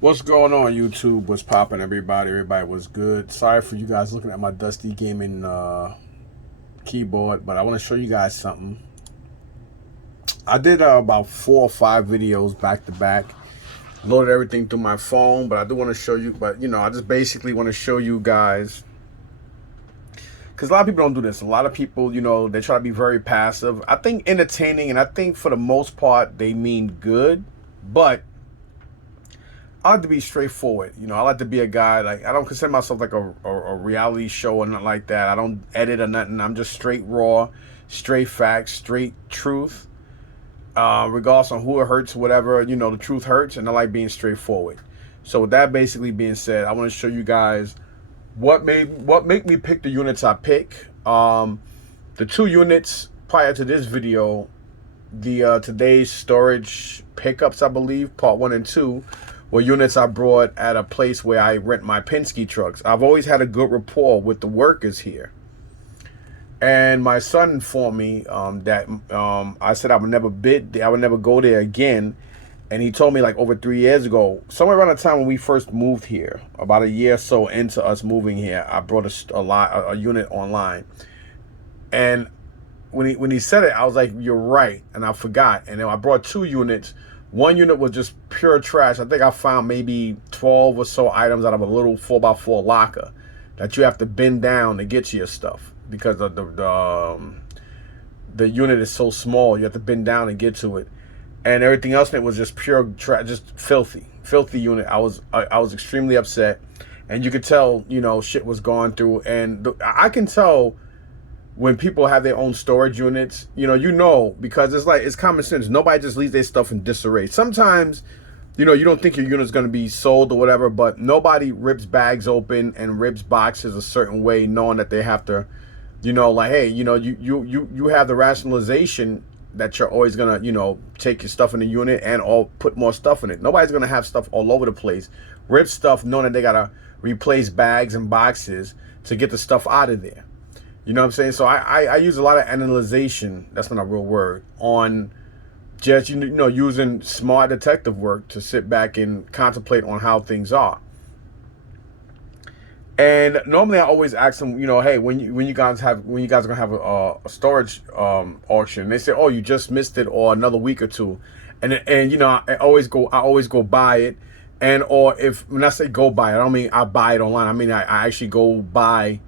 What's going on, YouTube? What's popping, everybody? Everybody was good. Sorry for you guys looking at my dusty gaming keyboard, but I want to show you guys something. I did about 4 or 5 videos back to back. Loaded everything through my phone, but I do want to show you. But I just basically want to show you guys because a lot of people don't do this. A lot of people, they try to be very passive. I think entertaining, and I think for the most part they mean good, but I like to be straightforward. I like to be a guy, like, I don't consider myself like a reality show or nothing like that. I don't edit or nothing. I'm just straight raw, straight facts, straight truth. Regardless on who it hurts, whatever, the truth hurts, and I like being straightforward. So with that basically being said, I want to show you guys what make me pick the units I pick. The 2 units prior to this video, the today's storage pickups, I believe, part 1 and 2, were units I brought at a place where I rent my Penske trucks. I've always had a good rapport with the workers here. And my son informed me that I said I would never go there again. And he told me, like, over 3 years ago, somewhere around the time when we first moved here, about a year or so into us moving here, I brought a unit online. And when he said it, I was like, you're right. And I forgot. And then I brought 2 units. 1 unit was just pure trash. I think I found maybe 12 or so items out of a little 4x4 locker that you have to bend down to get to your stuff because of the unit is so small. You have to bend down and get to it, and everything else in it was just pure trash, just filthy unit. I was extremely upset, and you could tell shit was going through, and I can tell when people have their own storage units, because it's common sense. Nobody just leaves their stuff in disarray. Sometimes, you don't think your unit's going to be sold or whatever, but nobody rips bags open and rips boxes a certain way, knowing that they have to, like, hey, you have the rationalization that you're always going to, take your stuff in the unit and or put more stuff in it. Nobody's going to have stuff all over the place, rip stuff, knowing that they got to replace bags and boxes to get the stuff out of there. You know what I'm saying? So I use a lot of analyzation, that's not a real word, on just, using smart detective work to sit back and contemplate on how things are. And normally I always ask them, hey, when you guys are gonna have a storage auction, they say, oh, you just missed it, or another week or two, and I always go buy it, and or if when I say go buy it, I don't mean I buy it online. I mean I actually go buy.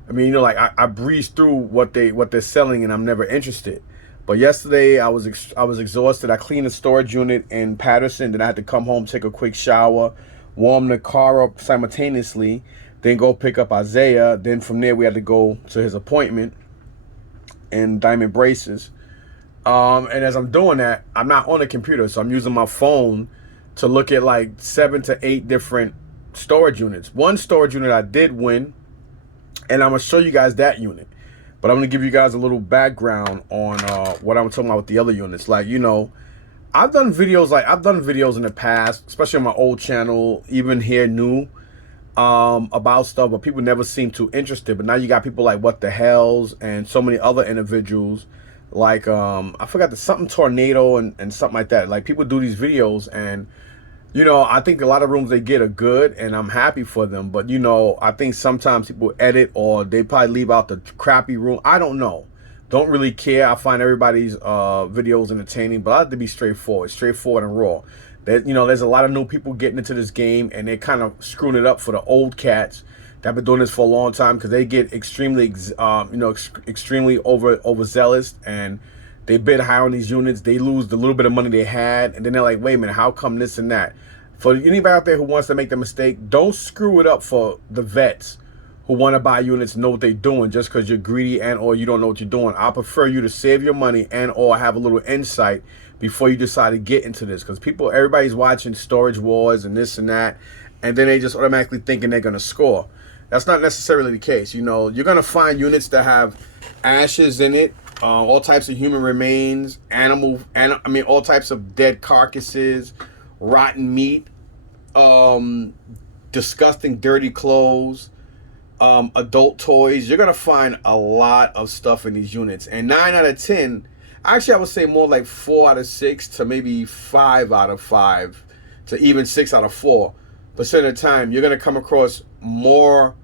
I mean, like I breeze through what they're selling, and I'm never interested. But yesterday I was exhausted. I cleaned the storage unit in Patterson. Then I had to come home, take a quick shower, warm the car up simultaneously, then go pick up Isaiah. Then from there we had to go to his appointment in Diamond Braces. And as I'm doing that, I'm not on the computer, so I'm using my phone to look at like 7 to 8 different storage units. One storage unit I did win, and I'm going to show you guys that unit. But I'm going to give you guys a little background on what I'm talking about with the other units. Like, I've done videos in the past, especially on my old channel, even here new, about stuff, but people never seem too interested. But now you got people like What the Hells and so many other individuals like, I forgot something tornado and something like that. Like, people do these videos, and I think a lot of rooms they get are good, and I'm happy for them. But, I think sometimes people edit, or they probably leave out the crappy room. I don't know. Don't really care. I find everybody's videos entertaining, but I like to be straightforward and raw. There's a lot of new people getting into this game, and they're kind of screwing it up for the old cats that have been doing this for a long time, because they get extremely, extremely overzealous, and they bid high on these units. They lose the little bit of money they had, and then they're like, wait a minute, how come this and that? For anybody out there who wants to make the mistake, don't screw it up for the vets who want to buy units and know what they're doing just because you're greedy and or you don't know what you're doing. I prefer you to save your money and or have a little insight before you decide to get into this, because everybody's watching Storage Wars and this and that, and then they just automatically thinking they're going to score. That's not necessarily the case. You're going to find units that have ashes in it, all types of human remains, all types of dead carcasses, rotten meat, disgusting, dirty clothes, adult toys. You're going to find a lot of stuff in these units. And 9 out of 10, actually I would say more like 4 out of 6 to maybe 5 out of 5 to even 6 out of 4% of the time, you're gonna come across more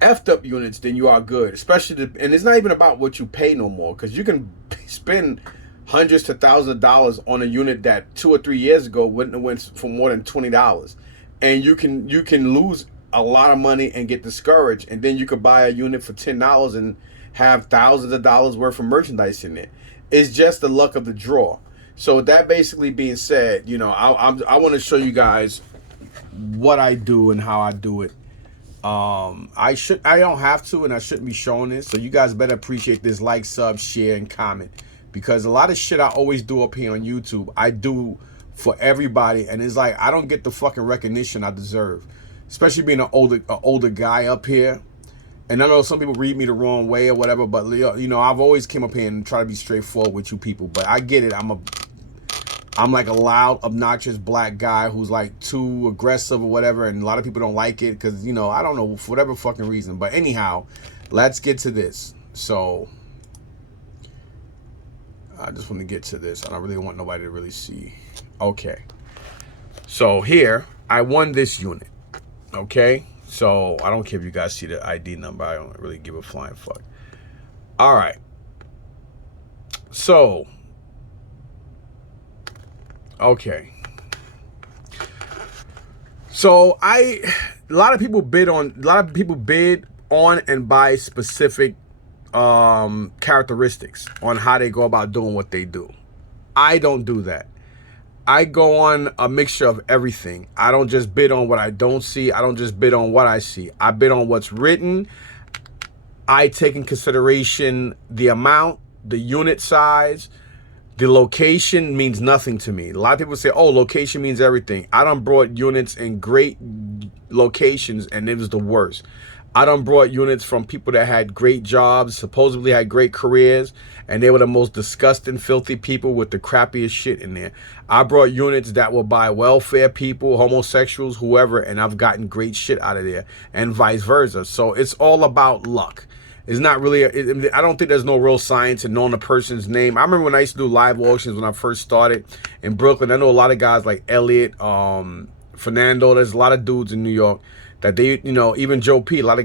effed up units than you are good. Especially, and it's not even about what you pay no more, because you can spend hundreds to thousands of dollars on a unit that 2 or 3 years ago wouldn't have went for more than $20, and you can lose a lot of money and get discouraged, and then you could buy a unit for $10 and have thousands of dollars worth of merchandise in it. It's just the luck of the draw. So with that basically being said, you know, I want to show you guys what I do and how I do it. I don't have to, and I shouldn't be showing this, so you guys better appreciate this. Like, sub, share, and comment, because a lot of shit I always do up here on YouTube, I do for everybody, and it's like I don't get the fucking recognition I deserve, especially being an older guy up here. And I know some people read me the wrong way or whatever, but you know, I've always came up here and try to be straightforward with you people. But I get it. I'm like a loud, obnoxious black guy who's like too aggressive or whatever, and a lot of people don't like it because, you know, I don't know, for whatever fucking reason. But anyhow, let's get to this. So I just want to get to this. I don't really want nobody to really see. Okay. So here, I won this unit. Okay. So I don't care if you guys see the ID number. I don't really give a flying fuck. All right. So, okay. So a lot of people bid on and buy specific characteristics on how they go about doing what they do. I don't do that. I go on a mixture of everything. I don't just bid on what I don't see. I don't just bid on what I see. I bid on what's written. I take in consideration the amount, the unit size. The location means nothing to me. A lot of people say, oh, location means everything. I done brought units in great locations and it was the worst. I done brought units from people that had great jobs, supposedly had great careers, and they were the most disgusting, filthy people with the crappiest shit in there. I brought units that were by welfare people, homosexuals, whoever, and I've gotten great shit out of there, and vice versa. So it's all about luck. It's not really, I don't think there's no real science in knowing a person's name. I remember when I used to do live auctions when I first started in Brooklyn. I know a lot of guys like Elliot, Fernando. There's a lot of dudes in New York that they, you know, even Joe P. A lot of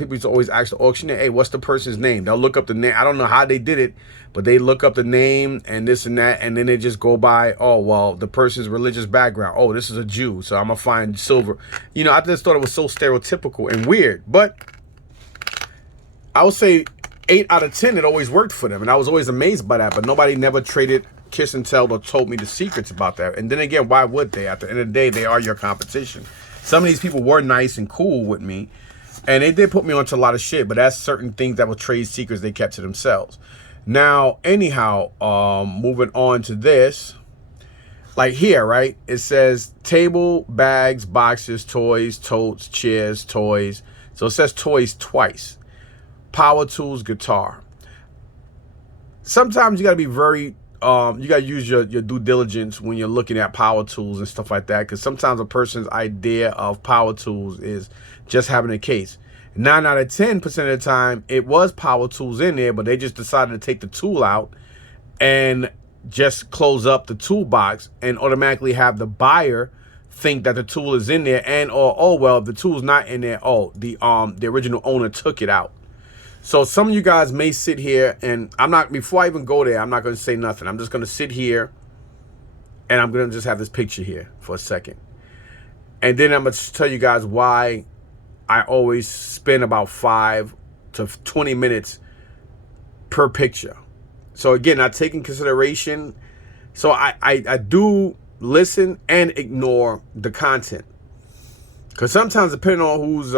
people used to always ask the auctioneer, hey, what's the person's name? They'll look up the name. I don't know how they did it, but they look up the name and this and that, and then they just go by, oh, well, the person's religious background. Oh, this is a Jew, so I'm going to find silver. You know, I just thought it was so stereotypical and weird, but I would say 8 out of 10, it always worked for them, and I was always amazed by that, but nobody never traded kiss and tell or told me the secrets about that. And then again, why would they? At the end of the day, they are your competition. Some of these people were nice and cool with me, and they did put me onto a lot of shit, but that's certain things that were trade secrets they kept to themselves. Now, anyhow, moving on to this, like here, right? It says table, bags, boxes, toys, totes, chairs, toys. So it says toys twice. Power tools, guitar. Sometimes you got to be very, you got to use your due diligence when you're looking at power tools and stuff like that, because sometimes a person's idea of power tools is just having a case. 9 out of 10% of the time, it was power tools in there, but they just decided to take the tool out and just close up the toolbox and automatically have the buyer think that the tool is in there, and or, oh, well, if the tool's not in there, oh, the original owner took it out. So some of you guys may sit here, and before I even go there, I'm not going to say nothing. I'm just going to sit here, and I'm going to just have this picture here for a second. And then I'm going to tell you guys why I always spend about 5 to 20 minutes per picture. So again, I take in consideration. So I do listen and ignore the content. Because sometimes depending on who's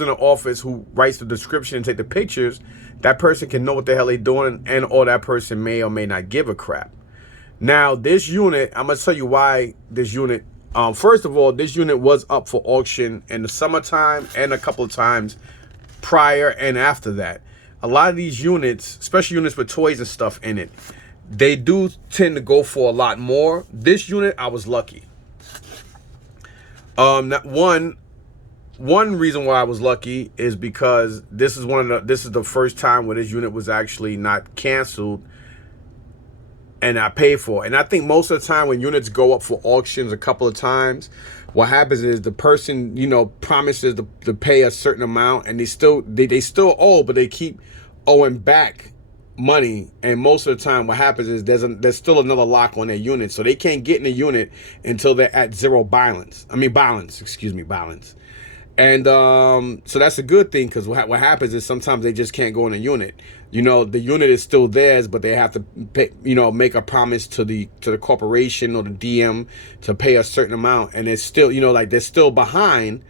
in the office who writes the description and take the pictures, that person can know what the hell they're doing, and or that person may or may not give a crap. Now, this unit, I'm going to tell you why this unit, first of all, this unit was up for auction in the summertime and a couple of times prior and after that. A lot of these units, especially units with toys and stuff in it, they do tend to go for a lot more. This unit, I was lucky. One reason why I was lucky is because this is the first time where this unit was actually not canceled and I pay for it. And I think most of the time when units go up for auctions a couple of times, what happens is the person, you know, promises to pay a certain amount, and they still owe, but they keep owing back money. And most of the time what happens is there's still another lock on their unit, so they can't get in a unit until they're at zero balance. Balance. And so that's a good thing, because what happens is sometimes they just can't go in a unit. You know, the unit is still theirs, but they have to pay, you know, make a promise to the corporation or the DM to pay a certain amount, and it's still, you know, like they're still behind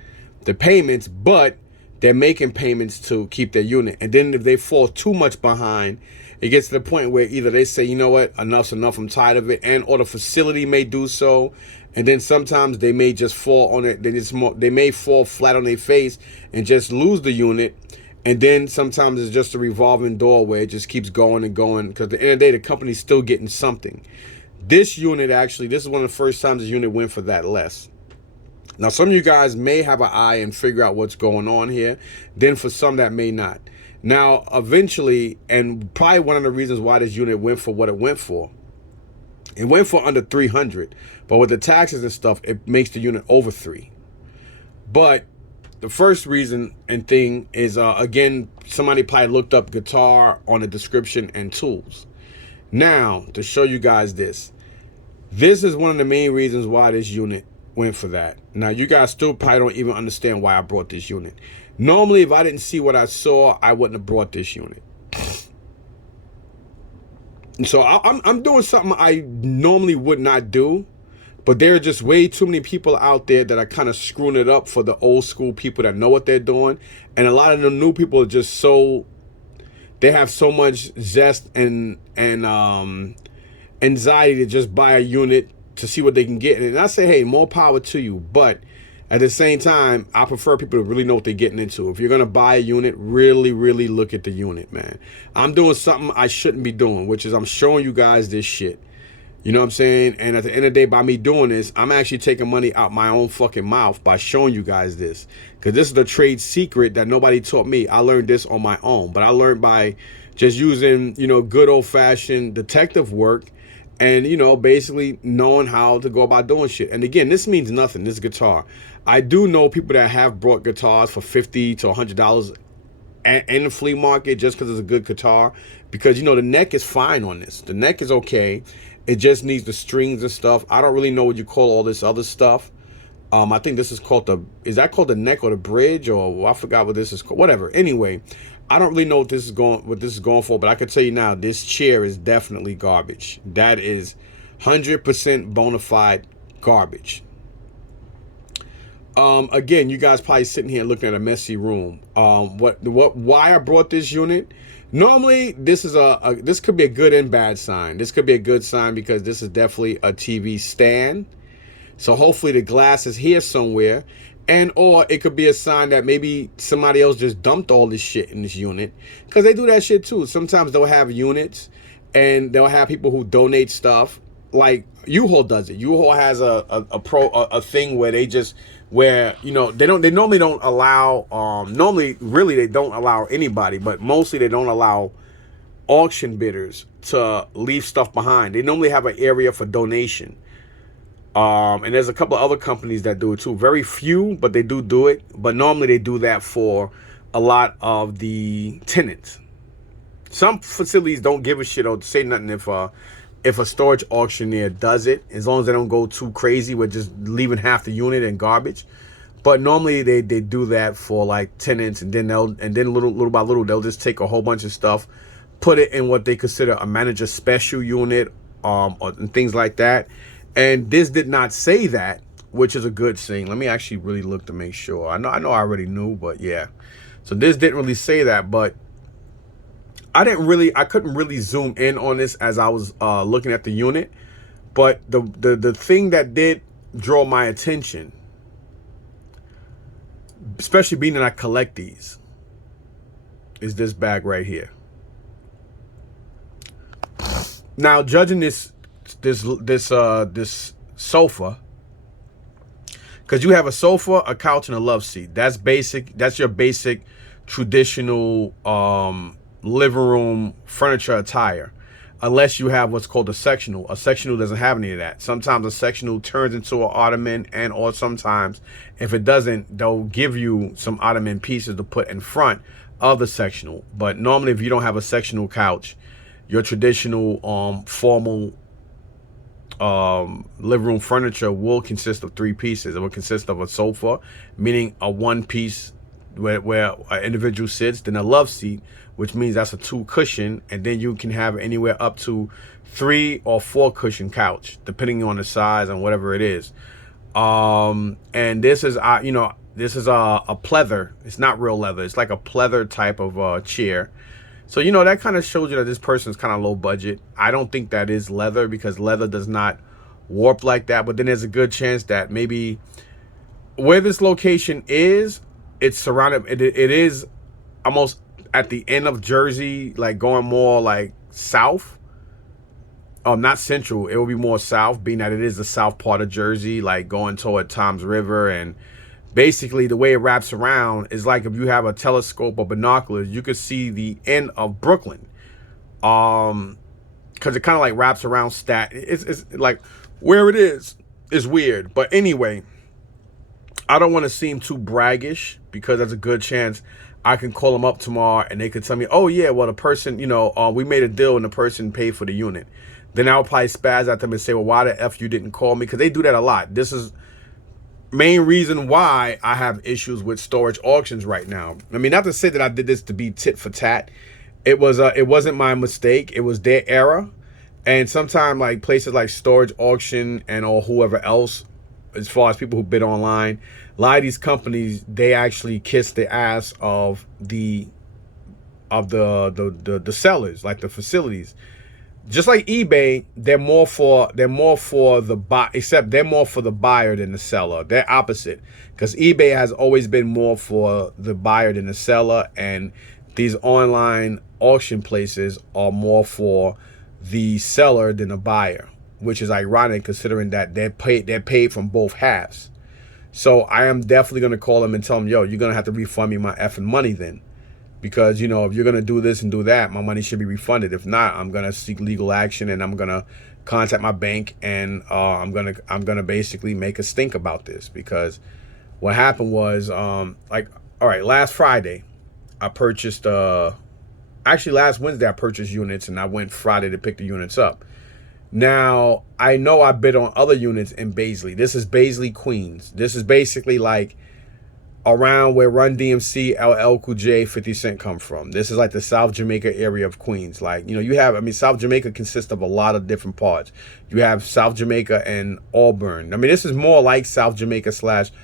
the payments, but they're making payments to keep their unit. And then if they fall too much behind, it gets to the point where either they say, you know what, enough's enough, I'm tired of it, and or the facility may do so. And then sometimes they may just fall on it. They may fall flat on their face and just lose the unit. And then sometimes it's just a revolving door where it just keeps going and going, because at the end of the day, the company's still getting something. This unit, actually, this is one of the first times this unit went for that less. Now, some of you guys may have an eye and figure out what's going on here. Then for some that may not. Now, eventually, and probably one of the reasons why this unit went for what it went for, it went for under 300, but with the taxes and stuff, it makes the unit over 3. But the first reason and thing is, again, somebody probably looked up guitar on the description and tools. Now, to show you guys this is one of the main reasons why this unit went for that. Now, you guys still probably don't even understand why I brought this unit. Normally, if I didn't see what I saw, I wouldn't have brought this unit. So I'm doing something I normally would not do, but there are just way too many people out there that are kind of screwing it up for the old school people that know what they're doing. And a lot of the new people are just they have so much zest and anxiety to just buy a unit to see what they can get. And I say, hey, more power to you. But at the same time, I prefer people to really know what they're getting into. If you're going to buy a unit, really, really look at the unit, man. I'm doing something I shouldn't be doing, which is I'm showing you guys this shit. You know what I'm saying? And at the end of the day, by me doing this, I'm actually taking money out my own fucking mouth by showing you guys this. Because this is the trade secret that nobody taught me. I learned this on my own. But I learned by just using, you know, good old-fashioned detective work and, you know, basically knowing how to go about doing shit. And again, this means nothing, this guitar. I do know people that have brought guitars for $50 to $100 in the flea market just because it's a good guitar. Because, you know, the neck is fine on this. The neck is okay. It just needs the strings and stuff. I don't really know what you call all this other stuff. I think this is called is that called the neck or the bridge, or well, I forgot what this is called. Whatever. Anyway, I don't really know what this is going for, but I can tell you now, this chair is definitely garbage. That is 100% bona fide garbage. Again, you guys probably sitting here looking at a messy room. Why I brought this unit? Normally, this could be a good and bad sign. This could be a good sign because this is definitely a TV stand. So hopefully the glass is here somewhere. And or it could be a sign that maybe somebody else just dumped all this shit in this unit. Because they do that shit too. Sometimes they'll have units and they'll have people who donate stuff. Like U-Haul does it. U-Haul has a thing where they just, where, you know, they normally don't allow, normally really they don't allow anybody, but mostly they don't allow auction bidders to leave stuff behind. They normally have an area for donation. And there's a couple of other companies that do it too. Very few, but they do it. But normally they do that for a lot of the tenants. Some facilities don't give a shit or say nothing if a storage auctioneer does it, as long as they don't go too crazy with just leaving half the unit in garbage. But normally they do that for like tenants, and then little by little they'll just take a whole bunch of stuff, put it in what they consider a manager special unit, and things like that. And this did not say that, which is a good thing. Let me actually really look to make sure. I know I already knew, but yeah. So this didn't really say that, but I couldn't really zoom in on this as I was looking at the unit. But the thing that did draw my attention, especially being that I collect these, is this bag right here. Now, judging this sofa, because you have a sofa, a couch, and a love seat. That's basic. That's your basic traditional living room furniture attire. unless you have what's called a sectional. A sectional doesn't have any of that. Sometimes a sectional turns into an ottoman, and or sometimes if it doesn't, they'll give you some ottoman pieces to put in front of the sectional. But normally if you don't have a sectional couch, your traditional formal living room furniture will consist of 3 pieces. It will consist of a sofa, meaning a 1 piece where an individual sits, then a love seat, which means that's a 2 cushion, and then you can have anywhere up to 3 or 4 cushion couch, depending on the size and whatever it is. And this is this is a pleather. It's not real leather. It's like a pleather type of chair. So that kind of shows you that this person is kind of low budget. I don't think that is leather, because leather does not warp like that. But then there's a good chance that maybe where this location is, it's surrounded. It is almost at the end of Jersey, like going more like south. Not central. It will be more south, being that it is the south part of Jersey, like going toward Toms River. And basically the way it wraps around is like if you have a telescope or binoculars, you could see the end of Brooklyn. Because it kind of like wraps around it's like where it is weird. But anyway, I don't want to seem too braggish, because there's a good chance I can call them up tomorrow and they could tell me, oh yeah, well the person, we made a deal and the person paid for the unit. Then I'll probably spaz at them and say, well, why the F you didn't call me? Because they do that a lot. This is main reason why I have issues with storage auctions right now. I mean, not to say that I did this to be tit for tat. It wasn't my mistake. It was their error. And sometimes like places like Storage Auction and or whoever else, as far as people who bid online, a lot of these companies, they actually kiss the ass of the sellers, like the facilities. Just like eBay, they're more for the buy, except they're more for the buyer than the seller. They're opposite, because eBay has always been more for the buyer than the seller, and these online auction places are more for the seller than the buyer, which is ironic considering that they're paid from both halves. So I am definitely going to call them and tell them, yo, you're going to have to refund me my effing money then. Because, if you're going to do this and do that, my money should be refunded. If not, I'm going to seek legal action, and I'm going to contact my bank, and I'm going to basically make a stink about this. Because what happened was, all right, last Friday, I purchased, actually last Wednesday, I purchased units, and I went Friday to pick the units up. Now, I know I bid on other units in Baisley. This is Baisley, Queens. This is basically like around where Run DMC, LL Cool J, 50 Cent come from. This is like the South Jamaica area of Queens. Like, you have, South Jamaica consists of a lot of different parts. You have South Jamaica and Auburn. This is more like South Jamaica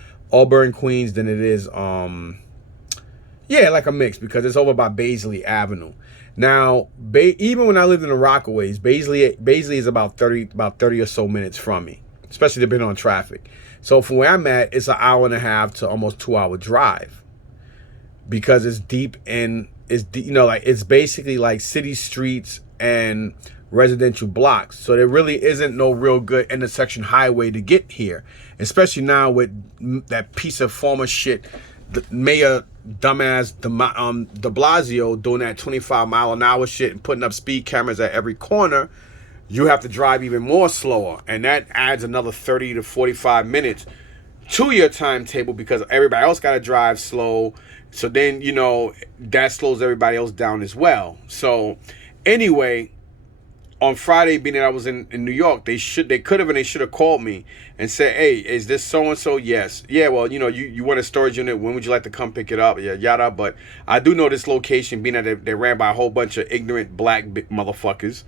/ Auburn, Queens than it is, like a mix, because it's over by Baisley Avenue. Now, even when I lived in the Rockaways, Baisley is about 30 or so minutes from me, especially depending on traffic. So from where I'm at, it's an hour and a half to almost 2-hour drive, because it's deep and it's basically like city streets and residential blocks. So there really isn't no real good intersection highway to get here, especially now with that piece of former shit, the mayor dumbass de Blasio doing that 25-mile-an-hour shit and putting up speed cameras at every corner. You have to drive even more slower, and that adds another 30 to 45 minutes to your timetable, because everybody else got to drive slow. So then, that slows everybody else down as well. So anyway, on Friday, being that I was in New York, they should have called me and said, hey, is this so-and-so? Yes. Yeah, well, you want a storage unit. When would you like to come pick it up? Yeah, yada. But I do know this location, being that they ran by a whole bunch of ignorant black motherfuckers.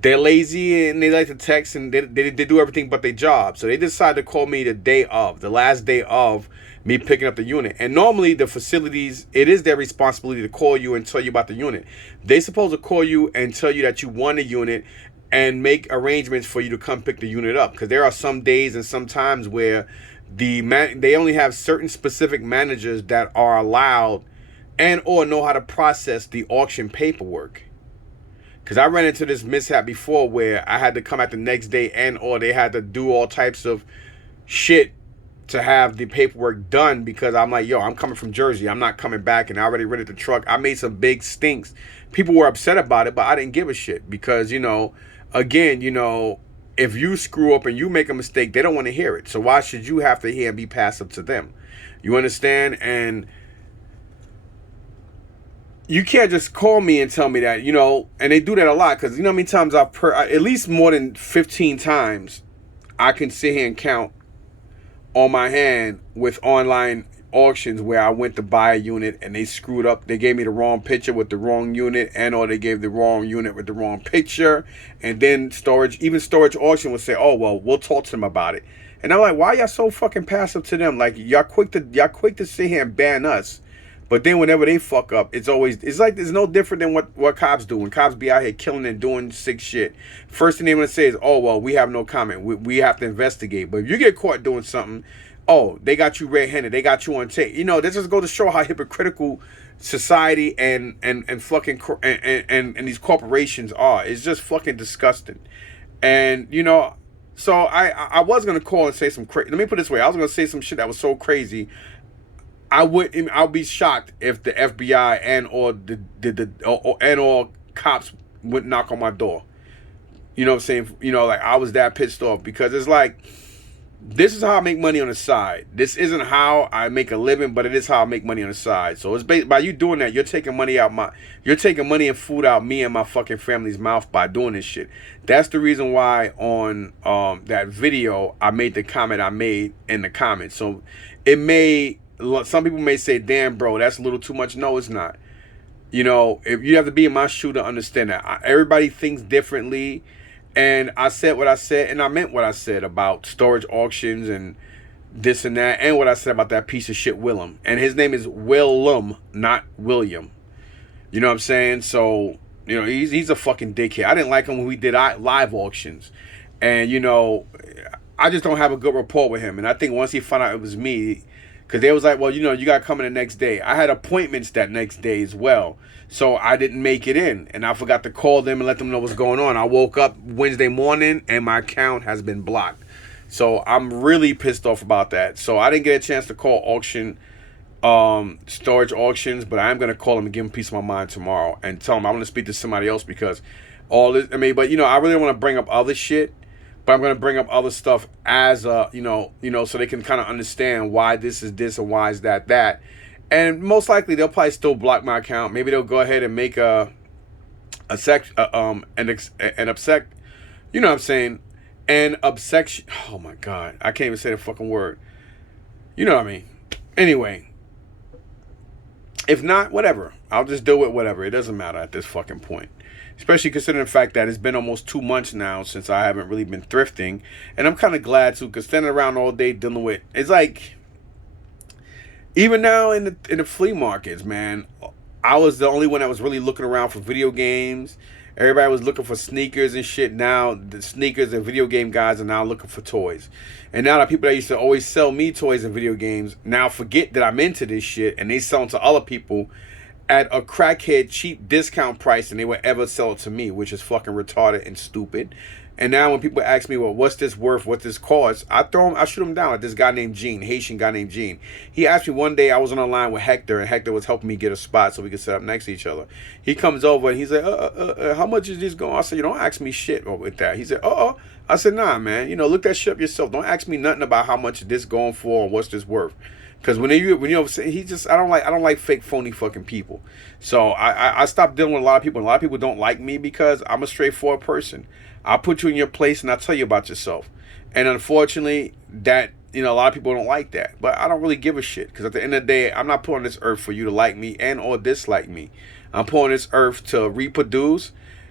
They're lazy and they like to text, and they do everything but their job. So they decided to call me the last day of me picking up the unit. And normally the facilities, it is their responsibility to call you and tell you about the unit. They're supposed to call you and tell you that you want a unit and make arrangements for you to come pick the unit up. Because there are some days and some times where they only have certain specific managers that are allowed and or know how to process the auction paperwork. Because I ran into this mishap before where I had to come out the next day and or they had to do all types of shit to have the paperwork done, because I'm like, yo, I'm coming from Jersey. I'm not coming back, and I already rented the truck. I made some big stinks. People were upset about it, but I didn't give a shit because, again, if you screw up and you make a mistake, they don't want to hear it. So why should you have to hear and be passive to them? You understand? And you can't just call me and tell me that, and they do that a lot, because how many times at least more than 15 times, I can sit here and count on my hand with online auctions where I went to buy a unit and they screwed up. They gave me the wrong picture with the wrong unit, and or they gave the wrong unit with the wrong picture. And then storage auction would say, oh, well, we'll talk to them about it. And I'm like, why y'all so fucking passive to them? Like, y'all quick to sit here and ban us. But then whenever they fuck up, it's like it's no different than what cops do. When cops be out here killing and doing sick shit, first thing they want to say is, oh, well, we have no comment. We have to investigate. But if you get caught doing something, oh, they got you red-handed. They got you on tape. This just goes to show how hypocritical society and fucking and these corporations are. It's just fucking disgusting. And, so I was going to call and say some crazy. Let me put it this way. I was going to say some shit that was so crazy. I'll be shocked if the FBI and or cops would knock on my door. You know what I'm saying? Like, I was that pissed off, because it's like, this is how I make money on the side. This isn't how I make a living, but it is how I make money on the side. So it's by you doing that, you're taking money and food out me and my fucking family's mouth by doing this shit. That's the reason why on that video I made the comment I made in the comments. So some people may say, damn, bro, that's a little too much. No, it's not. If you have to be in my shoe to understand that. Everybody thinks differently. And I said what I said, and I meant what I said about storage auctions and this and that, and what I said about that piece of shit Willem. And his name is Willem, not William. You know what I'm saying? So, he's a fucking dickhead. I didn't like him when we did live auctions. And, I just don't have a good rapport with him. And I think once he found out it was me, because they was like, well, you got to come in the next day. I had appointments that next day as well. So I didn't make it in. And I forgot to call them and let them know what's going on. I woke up Wednesday morning and my account has been blocked. So I'm really pissed off about that. So I didn't get a chance to call storage auctions, but I'm going to call them and give them peace of my mind tomorrow and tell them I want to speak to somebody else, because all this, but I really want to bring up other shit. But I'm going to bring up other stuff as, so they can kind of understand why this is this and why is that. And most likely they'll probably still block my account. Maybe they'll go ahead and make an obsec, you know what I'm saying? An obsection. Oh my God. I can't even say the fucking word. You know what I mean? Anyway. If not, whatever. I'll just deal with whatever. It doesn't matter at this fucking point. Especially considering the fact that it's been almost 2 months now since I haven't really been thrifting. And I'm kind of glad to, because standing around all day dealing with, it's like, even now in the flea markets, man, I was the only one that was really looking around for video games. Everybody was looking for sneakers and shit. Now the sneakers and video game guys are now looking for toys. And now the people that used to always sell me toys and video games now forget that I'm into this shit, and they sell them to other people at a crackhead cheap discount price than they would ever sell it to me, which is fucking retarded and stupid. And now when people ask me, well, what's this worth? What's this cost? I shoot them down at this guy named Gene, Haitian guy named Gene. He asked me one day, I was on the line with Hector, and Hector was helping me get a spot so we could sit up next to each other. He comes over and he's like, how much is this going? I said, you don't ask me shit with that. He said, I said, nah, man, look that shit up yourself. Don't ask me nothing about how much this going for or what's this worth. Because when I don't like fake phony fucking people. So I stopped dealing with a lot of people. And a lot of people don't like me because I'm a straightforward person. I'll put you in your place and I'll tell you about yourself. And unfortunately, that a lot of people don't like that. But I don't really give a shit, because at the end of the day, I'm not put on this earth for you to like me and or dislike me. I'm put on this earth to reproduce,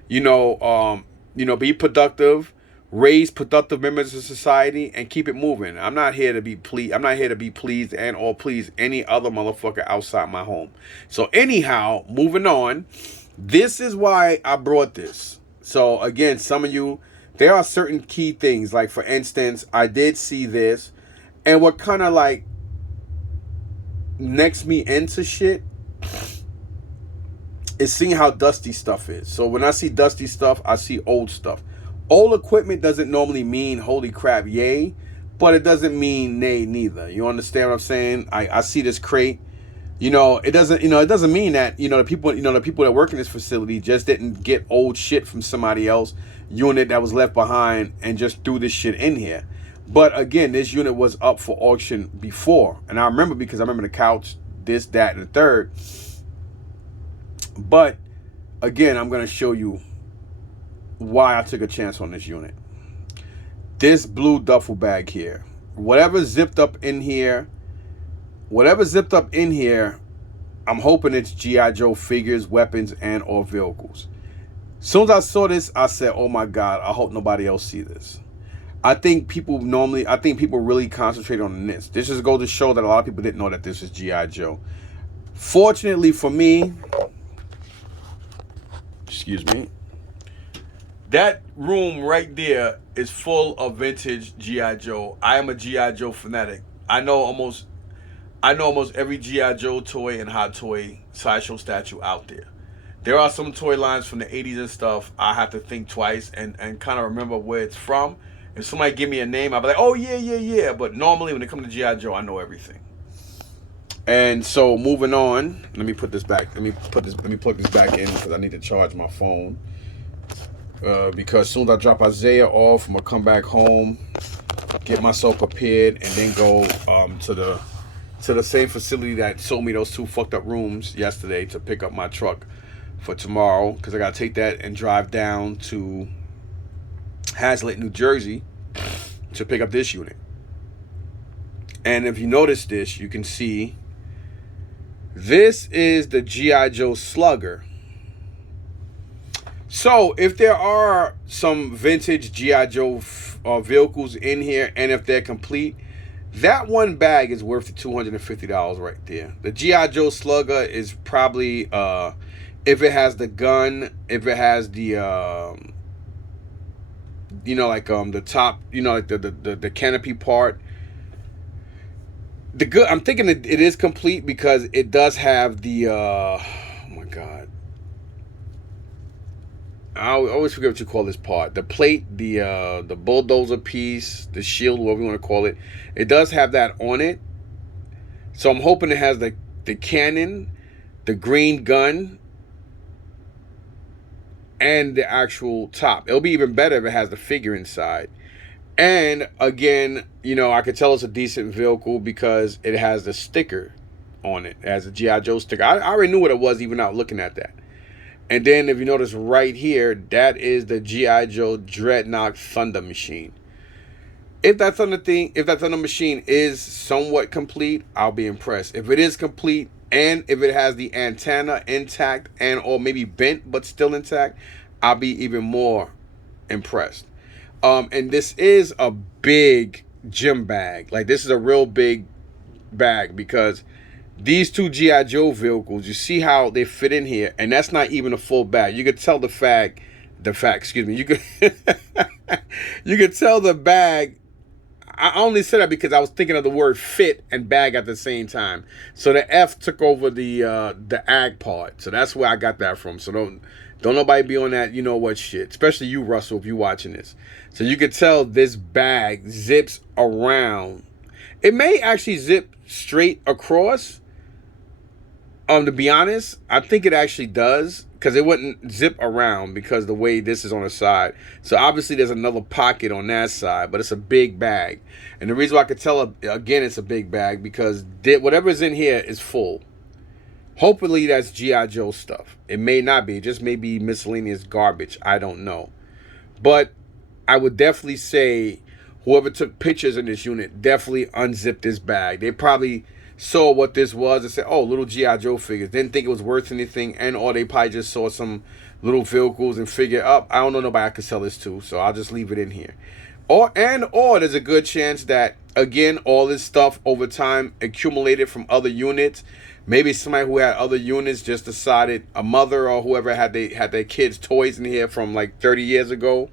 be productive, raise productive members of society, and keep it moving. I'm not here to be pleased. I'm not here to be pleased and or please any other motherfucker outside my home. So anyhow, moving on. This is why I brought this. So again, some of you, there are certain key things. Like for instance, I did see this, and what kind of like necks me into shit is seeing how dusty stuff is. So when I see dusty stuff, I see old stuff. Old equipment doesn't normally mean holy crap, yay. but it doesn't mean nay neither. You understand what I'm saying? I see this crate. It doesn't mean that, the people that work in this facility just didn't get old shit from somebody else unit that was left behind and just threw this shit in here. But again, this unit was up for auction before. And I remember because I remember the couch, this, that, and the third. But again, I'm going to show you why I took a chance on this unit. This blue duffel bag here, whatever zipped up in here, I'm hoping it's G.I. Joe figures, weapons, and or vehicles. As soon as I saw this, I said, oh my God, I hope nobody else see this. I think people really concentrate on this. This just goes to show that a lot of people didn't know that this is G.I. Joe. Fortunately for me, excuse me, that room right there is full of vintage G.I. Joe. I am a G.I. Joe fanatic. I know almost every G.I. Joe toy and hot toy sideshow statue out there. There are some toy lines from the 80s and stuff. I have to think twice and kind of remember where it's from. If somebody give me a name, I'll be like, oh, yeah. But normally when it comes to G.I. Joe, I know everything. And so moving on, let me put this back. Let me plug this back in because I need to charge my phone. Because as soon as I drop Isaiah off, I'm going to come back home, get myself prepared, and then go to the same facility that sold me those 2 fucked up rooms yesterday to pick up my truck for tomorrow, because I got to take that and drive down to Hazlitt, New Jersey to pick up this unit. And if you notice this, you can see this is the G.I. Joe Slugger. So if there are some vintage G.I. Joe vehicles in here, and if they're complete, that one bag is worth the $250 right there. The G.I. Joe Slugger is probably, if it has the gun, if it has the, the top, like the canopy part. I'm thinking it is complete because it does have the, oh my God. I always forget what you call this part. The plate, the bulldozer piece, the shield, whatever you want to call it. It does have that on it. So I'm hoping it has the cannon, the green gun, and the actual top. It'll be even better if it has the figure inside. And again, I could tell it's a decent vehicle because it has the sticker on it. It has a G.I. Joe sticker. I already knew what it was even out looking at that. And then if you notice right here, that is the G.I. Joe Dreadnought Thunder Machine. If that Thunder Machine is somewhat complete, I'll be impressed. If it is complete, and if it has the antenna intact or maybe bent but still intact, I'll be even more impressed. And this is a big gym bag. Like, this is a real big bag because these 2 G.I. Joe vehicles, you see how they fit in here, and that's not even a full bag. You could tell you could you could tell the bag. I only said that because I was thinking of the word fit and bag at the same time. So the F took over the ag part. So that's where I got that from. So don't nobody be on that what shit. Especially you, Russell, if you watching this. So you could tell this bag zips around. It may actually zip straight across. To be honest, I think it actually does, because it wouldn't zip around because the way this is on the side. So obviously there's another pocket on that side, but it's a big bag. And the reason why I could tell, again, it's a big bag because whatever's in here is full. Hopefully that's G.I. Joe stuff. It may not be. It just may be miscellaneous garbage. I don't know. But I would definitely say whoever took pictures in this unit definitely unzipped this bag. They probably saw what this was and said, oh, little G.I. Joe figures. Didn't think it was worth anything, or they probably just saw some little vehicles and figured, I don't know nobody I could sell this to, so I'll just leave it in here. Or there's a good chance that, again, all this stuff over time accumulated from other units. Maybe somebody who had other units just decided, a mother or whoever had their kids' toys in here from like 30 years ago,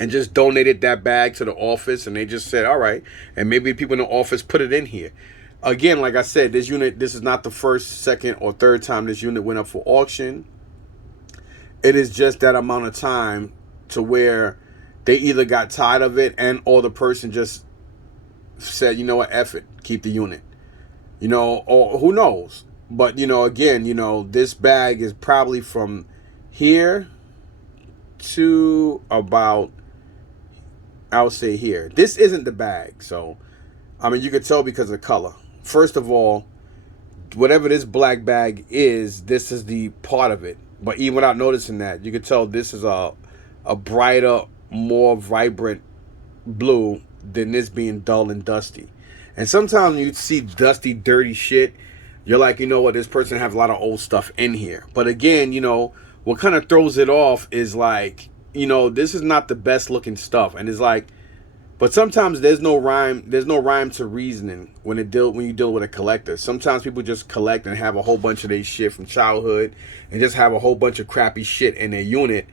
and just donated that bag to the office, and they just said, all right, and maybe people in the office put it in here. Again, like I said, this is not the first, second, or third time this unit went up for auction. It is just that amount of time to where they either got tired of it or the person just said, you know what, F it, keep the unit. You know, or who knows? But, you know, again, you know, this bag is probably from here to about, I would say here. This isn't the bag. So, I mean, you could tell because of the color. First of all, whatever this black bag is, this is the part of it. But even without noticing that, you could tell this is a brighter, more vibrant blue than this being dull and dusty. And sometimes when you see dusty, dirty shit, you're like, you know what, this person has a lot of old stuff in here. But again, you know, what kind of throws it off is like, you know, this is not the best looking stuff. And it's like, but sometimes there's no rhyme to reasoning when you deal with a collector. Sometimes people just collect and have a whole bunch of their shit from childhood and just have a whole bunch of crappy shit in their unit.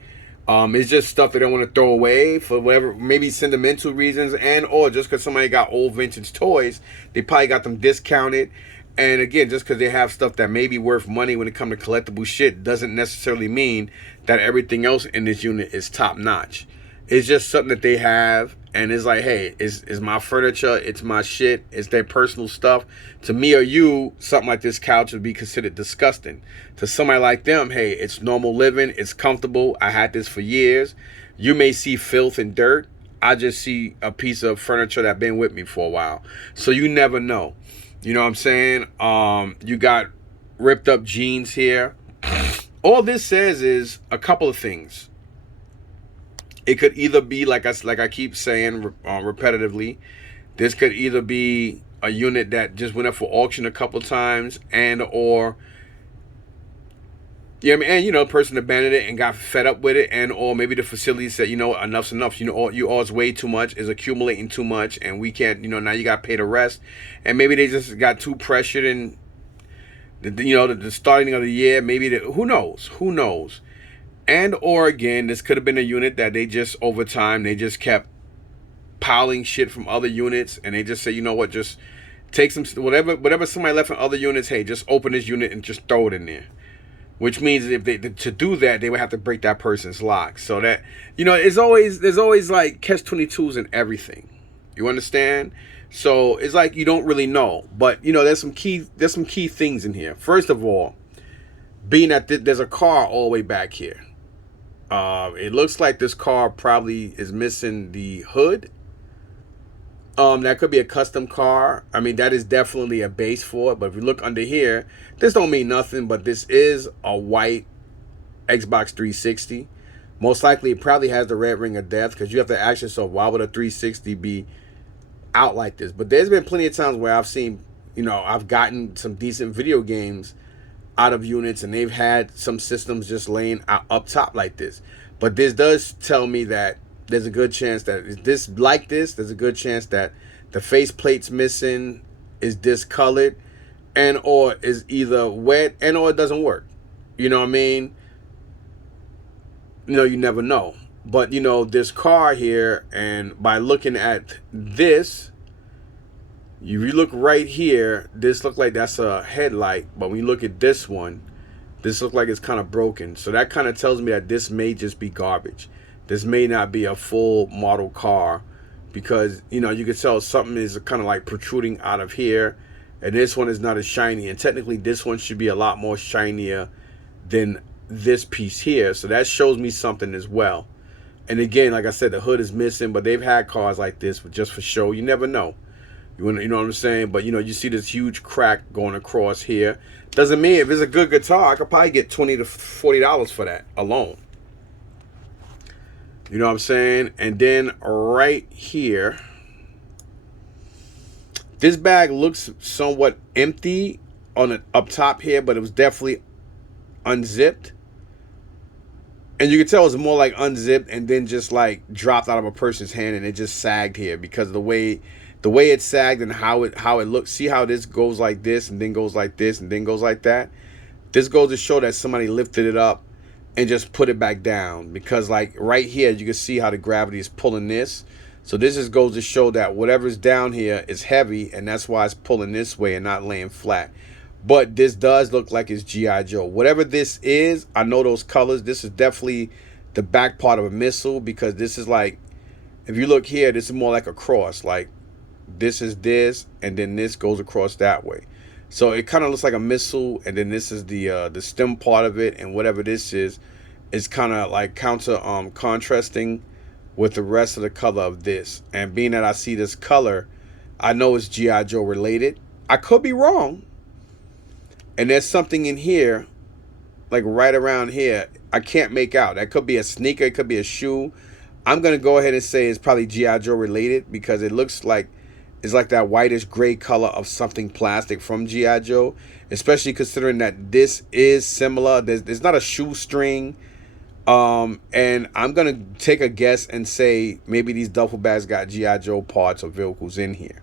It's just stuff they don't want to throw away for whatever, maybe sentimental reasons, and or just because somebody got old vintage toys, they probably got them discounted. And again, just because they have stuff that may be worth money when it comes to collectible shit doesn't necessarily mean that everything else in this unit is top notch. It's just something that they have, and it's like, hey, it's my furniture, it's my shit, it's their personal stuff. To me or you, something like this couch would be considered disgusting. To somebody like them, hey, it's normal living, it's comfortable, I had this for years. You may see filth and dirt. I just see a piece of furniture that's been with me for a while. So you never know. You know what I'm saying? You got ripped up jeans here. All this says is a couple of things. It could either be, like I keep saying repetitively, this could either be a unit that just went up for auction a couple of times, and or, you know what I mean, and you know, the person abandoned it and got fed up with it, and or maybe the facility said, you know, enough's enough. You know, you all is way too much, is accumulating too much, and we can't. You know, now you got to pay the rest, and maybe they just got too pressured in, the starting of the year. Maybe who knows. And or again, this could have been a unit that they just, over time, they just kept piling shit from other units, and they just say, you know what, just take some, whatever somebody left from other units, hey, just open this unit and just throw it in there. Which means if they, to do that, they would have to break that person's lock. So that, you know, there's always like catch-22s in everything. You understand? So it's like you don't really know. But, you know, there's some key things in here. First of all, being that there's a car all the way back here. It looks like this car probably is missing the hood. That could be a custom car. I mean, that is definitely a base for it. But if you look under here, this don't mean nothing. But this is a white Xbox 360. Most likely, it probably has the red ring of death, because you have to ask yourself, why would a 360 be out like this? But there's been plenty of times where I've seen, you know, I've gotten some decent video games out of units, and they've had some systems just laying up top like this. But this does tell me that there's a good chance that there's a good chance that the face plate's missing, is discolored, and or is either wet, and or it doesn't work. You know what I mean? You know, you never know. But, you know, this car here, and by looking at this, if you look right here, this look like that's a headlight. But when you look at this one, this looks like it's kind of broken. So that kind of tells me that this may just be garbage. This may not be a full model car, because, you know, you can tell something is kind of like protruding out of here. And this one is not as shiny. And technically, this one should be a lot more shinier than this piece here. So that shows me something as well. And again, like I said, the hood is missing. But they've had cars like this just for show. You never know. You know what I'm saying? But, you know, you see this huge crack going across here. Doesn't mean if it's a good guitar, I could probably get $20 to $40 for that alone. You know what I'm saying? And then right here, this bag looks somewhat empty on the up top here, but it was definitely unzipped. And you can tell it's more like unzipped and then just like dropped out of a person's hand, and it just sagged here because of the way it sagged and how it looks. See how this goes like this and then goes like this and then goes like that? This goes to show that somebody lifted it up and just put it back down, because like right here you can see how the gravity is pulling this. So this just goes to show that whatever's down here is heavy, and that's why it's pulling this way and not laying flat. But this does look like it's G.I. Joe. Whatever this is, I know those colors. This is definitely the back part of a missile, because this is like, if you look here, this is more like a cross. Like, this is this, and then this goes across that way. So it kind of looks like a missile, and then this is the stem part of it, and whatever this is kind of like counter contrasting with the rest of the color of this. And being that I see this color, I know it's G.I. Joe related. I could be wrong. And there's something in here, like right around here, I can't make out. That could be a sneaker, it could be a shoe. I'm gonna go ahead and say it's probably G.I. Joe related because it looks like it's like that whitish gray color of something plastic from G.I. Joe, especially considering that this is similar. There's not a shoestring. And I'm gonna take a guess and say maybe these duffel bags got G.I. Joe parts or vehicles in here.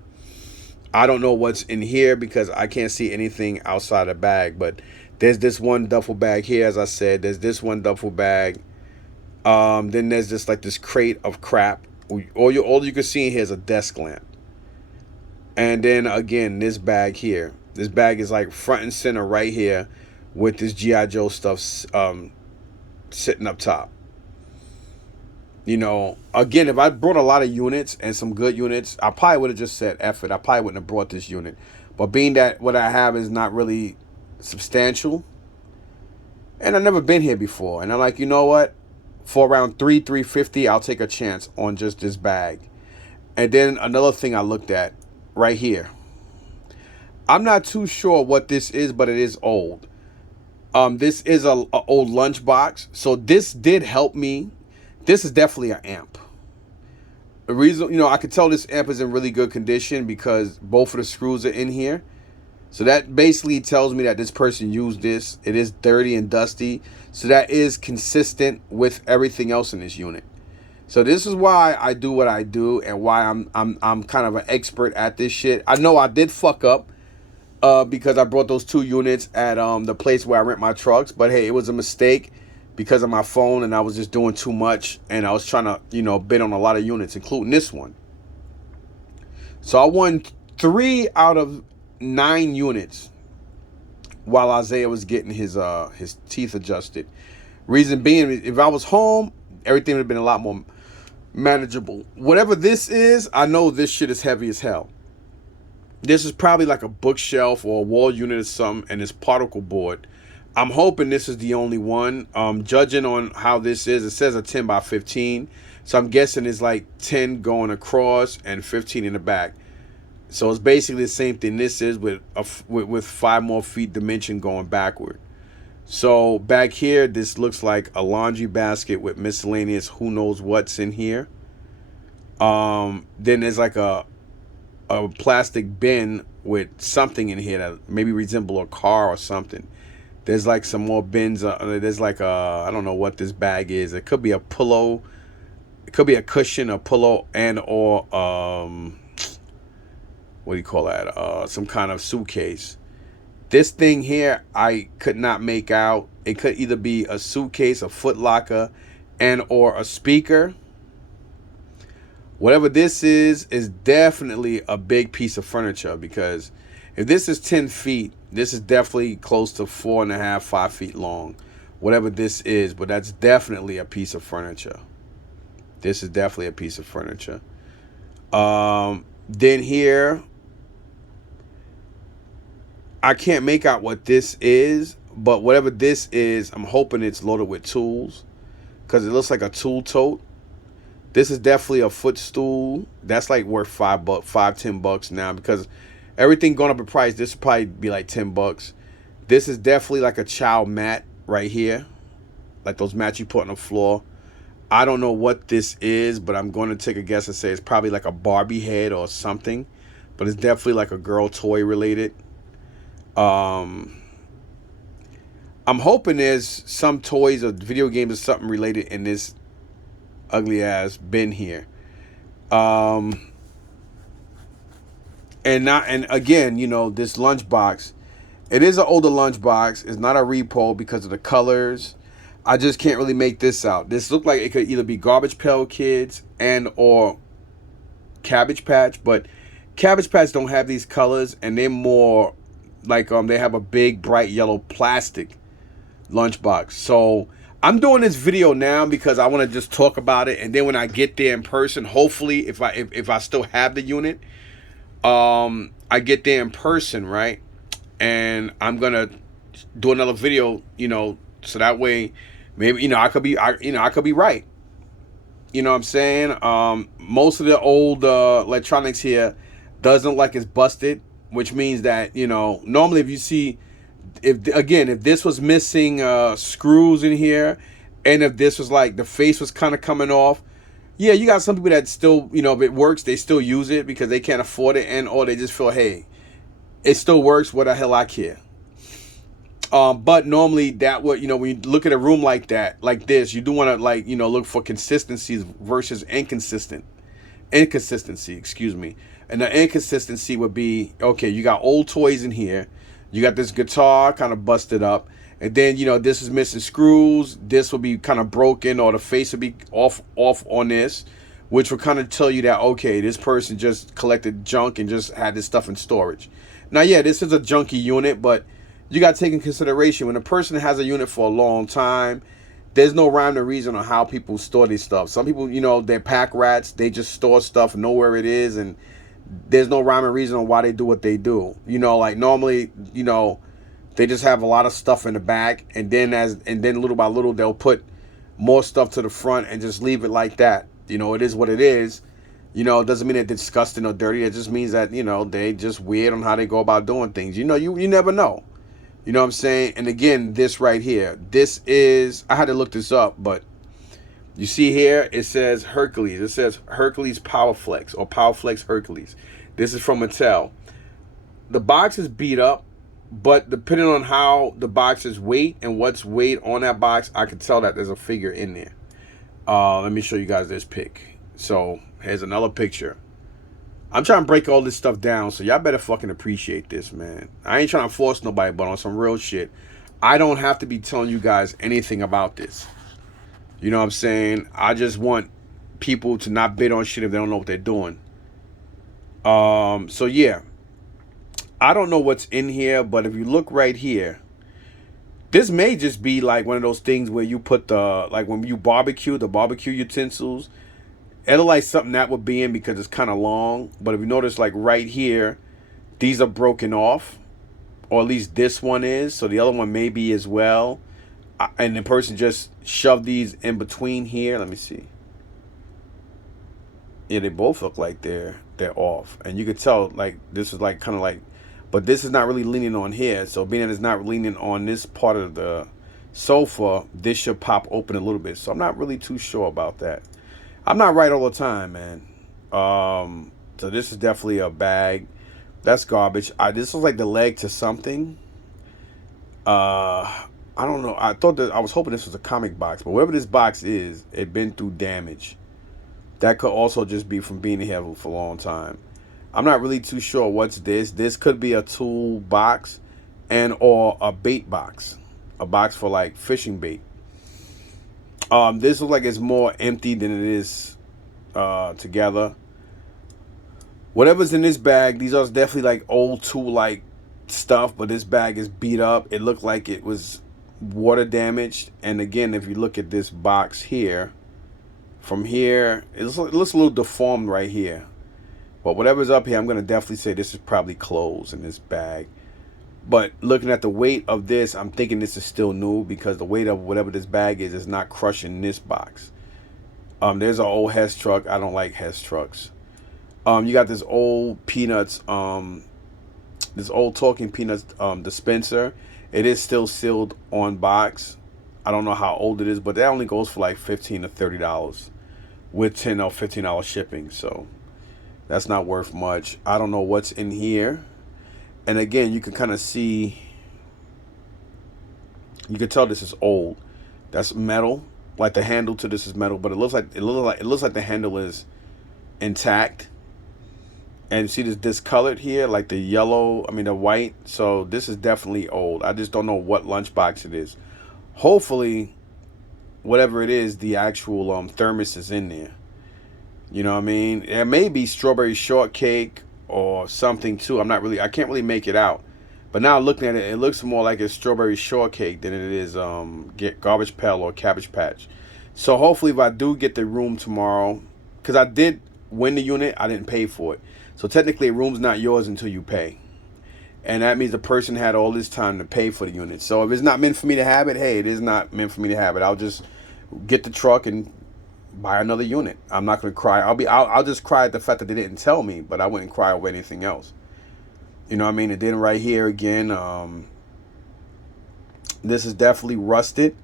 I don't know what's in here because I can't see anything outside the bag, but there's this one duffel bag here, as I said. There's this one duffel bag. Then there's just like this crate of crap. All you can see in here is a desk lamp. And then again, this bag here. This bag is like front and center right here with this G.I. Joe stuff sitting up top. You know, again, if I brought a lot of units and some good units, I probably would have just said F it. I probably wouldn't have brought this unit. But being that what I have is not really substantial, and I've never been here before, and I'm like, you know what? For around $350, I'll take a chance on just this bag. And then another thing I looked at right here. I'm not too sure what this is, but it is old. This is a old lunchbox. So this did help me. This is definitely an amp. The reason, you know, I could tell this amp is in really good condition because both of the screws are in here. So that basically tells me that this person used this. It is dirty and dusty. So that is consistent with everything else in this unit. So this is why I do what I do and why I'm kind of an expert at this shit. I know I did fuck up because I brought those 2 units at the place where I rent my trucks. But hey, it was a mistake because of my phone and I was just doing too much. And I was trying to, you know, bid on a lot of units, including this one. So I won 3 out of 9 units while Isaiah was getting his teeth adjusted. Reason being, if I was home, everything would have been a lot more manageable. Whatever this is, I know this shit is heavy as hell. This is probably like a bookshelf or a wall unit or something, and it's particle board. I'm hoping this is the only one. Judging on how this is, it says a 10 by 15. So I'm guessing it's like 10 going across and 15 in the back. So it's basically the same thing this is with 5 more feet dimension going backward. So back here, this looks like a laundry basket with miscellaneous who knows what's in here. Then there's like a plastic bin with something in here that maybe resemble a car or something. There's like some more bins. There's like I don't know what this bag is. It could be a pillow. It could be a cushion, a pillow, and or what do you call that? Some kind of suitcase. This thing here, I could not make out. It could either be a suitcase, a foot locker, and or a speaker. Whatever this is definitely a big piece of furniture because if this is 10 feet, this is definitely close to 4.5, 5 feet long. Whatever this is, but that's definitely a piece of furniture. This is definitely a piece of furniture. Then here, I can't make out what this is, but whatever this is, I'm hoping it's loaded with tools because it looks like a tool tote. This is definitely a footstool. That's like worth $10 now because everything going up in price. This would probably be like $10. This is definitely like a child mat right here, like those mats you put on the floor. I don't know what this is, but I'm going to take a guess and say it's probably like a Barbie head or something, but it's definitely like a girl toy related. I'm hoping there's some toys or video games or something related in this ugly ass bin here. And again, you know, this lunchbox, it is an older lunchbox. It's not a repo because of the colors. I just can't really make this out. This looked like it could either be Garbage Pail Kids and or Cabbage Patch, but Cabbage Patch don't have these colors, and they're more like they have a big bright yellow plastic lunchbox. So I'm doing this video now because I want to just talk about it, and then when I get there in person, hopefully if I still have the unit, I get there in person, right? And I'm gonna do another video, so that way, maybe I could be right. You know what I'm saying? Most of the old electronics here doesn't look like it's busted, which means that normally if you see, if this was missing screws in here, and if this was like the face was kind of coming off, yeah, you got some people that still, if it works, they still use it because they can't afford it, and or they just feel, hey, it still works. What the hell I care? But normally that would, when you look at a room like that, like this, you do want to look for consistencies versus inconsistency, excuse me. And the inconsistency would be, okay, you got old toys in here, you got this guitar kind of busted up, and then this is missing screws, this will be kind of broken, or the face will be off on this, which will kind of tell you that, okay, this person just collected junk and just had this stuff in storage. Now, yeah, this is a junky unit, but you got to take in consideration when a person has a unit for a long time, there's no rhyme or reason on how people store this stuff. Some people, they're pack rats. They just store stuff, know where it is, and there's no rhyme or reason on why they do what they do. Like normally, they just have a lot of stuff in the back, and then little by little they'll put more stuff to the front and just leave it like that. It is what it is. It doesn't mean they're disgusting or dirty. It just means that they just weird on how they go about doing things. You never know. You know what I'm saying? And again, this right here, this is, I had to look this up, but you see here, it says Hercules. It says Hercules Powerflex or Powerflex Hercules. This is from Mattel. The box is beat up, but depending on how the box is weight and what's weight on that box, I can tell that there's a figure in there. Let me show you guys this pic. So here's another picture. I'm trying to break all this stuff down, so y'all better fucking appreciate this, man. I ain't trying to force nobody, but on some real shit, I don't have to be telling you guys anything about this. You know what I'm saying? I just want people to not bid on shit if they don't know what they're doing. So yeah. I don't know what's in here, but if you look right here, this may just be like one of those things where you put like when you barbecue, the barbecue utensils. It'll like something that would be in because it's kind of long. But if you notice, like right here, these are broken off. Or at least this one is. So the other one may be as well. And the person just shoved these in between here. Let me see. Yeah, they both look like they're off. And you could tell like this is like kind of like. But this is not really leaning on here. So being that it's not leaning on this part of the sofa, this should pop open a little bit. So I'm not really too sure about that. I'm not right all the time, man. So this is definitely a bag. That's garbage. This looks like the leg to something. I don't know. I was hoping this was a comic box, but whatever this box is, it been through damage. That could also just be from being here for a long time. I'm not really too sure what's this. This could be a tool box or a bait box. A box for like fishing bait. This looks like it's more empty than it is together. Whatever's in this bag, these are definitely like old tool like stuff, but this bag is beat up. It looked like it was water damaged. And again, if you look at this box here, from here, it looks a little deformed right here. But whatever's up here, I'm going to definitely say this is probably clothes in this bag. But looking at the weight of this, I'm thinking this is still new because the weight of whatever this bag is not crushing this box. There's an old Hess truck. I don't like Hess trucks. You got this old Peanuts, this old Talking Peanuts dispenser. It is still sealed on box. I don't know how old it is, but that only goes for like $15 to $30 with $10 or $15 shipping. So that's not worth much. I don't know what's in here. And again, you can kind of see, you can tell this is old. That's metal. Like the handle to this is metal, but it looks like the handle is intact. And see this discolored here, like the the white. So this is definitely old. I just don't know what lunchbox it is. Hopefully, whatever it is, the actual thermos is in there. You know what I mean? It may be strawberry shortcake or something too. I can't really make it out. But now looking at it, it looks more like a strawberry shortcake than it is Garbage Pail or Cabbage Patch. So hopefully if I do get the room tomorrow, because I did win the unit, I didn't pay for it. So technically, a room's not yours until you pay. And that means the person had all this time to pay for the unit. So if it's not meant for me to have it, hey, it is not meant for me to have it. I'll just get the truck and buy another unit. I'm not gonna cry. I'll just cry at the fact that they didn't tell me, but I wouldn't cry over anything else. You know what I mean? And then right here again, this is definitely rusted,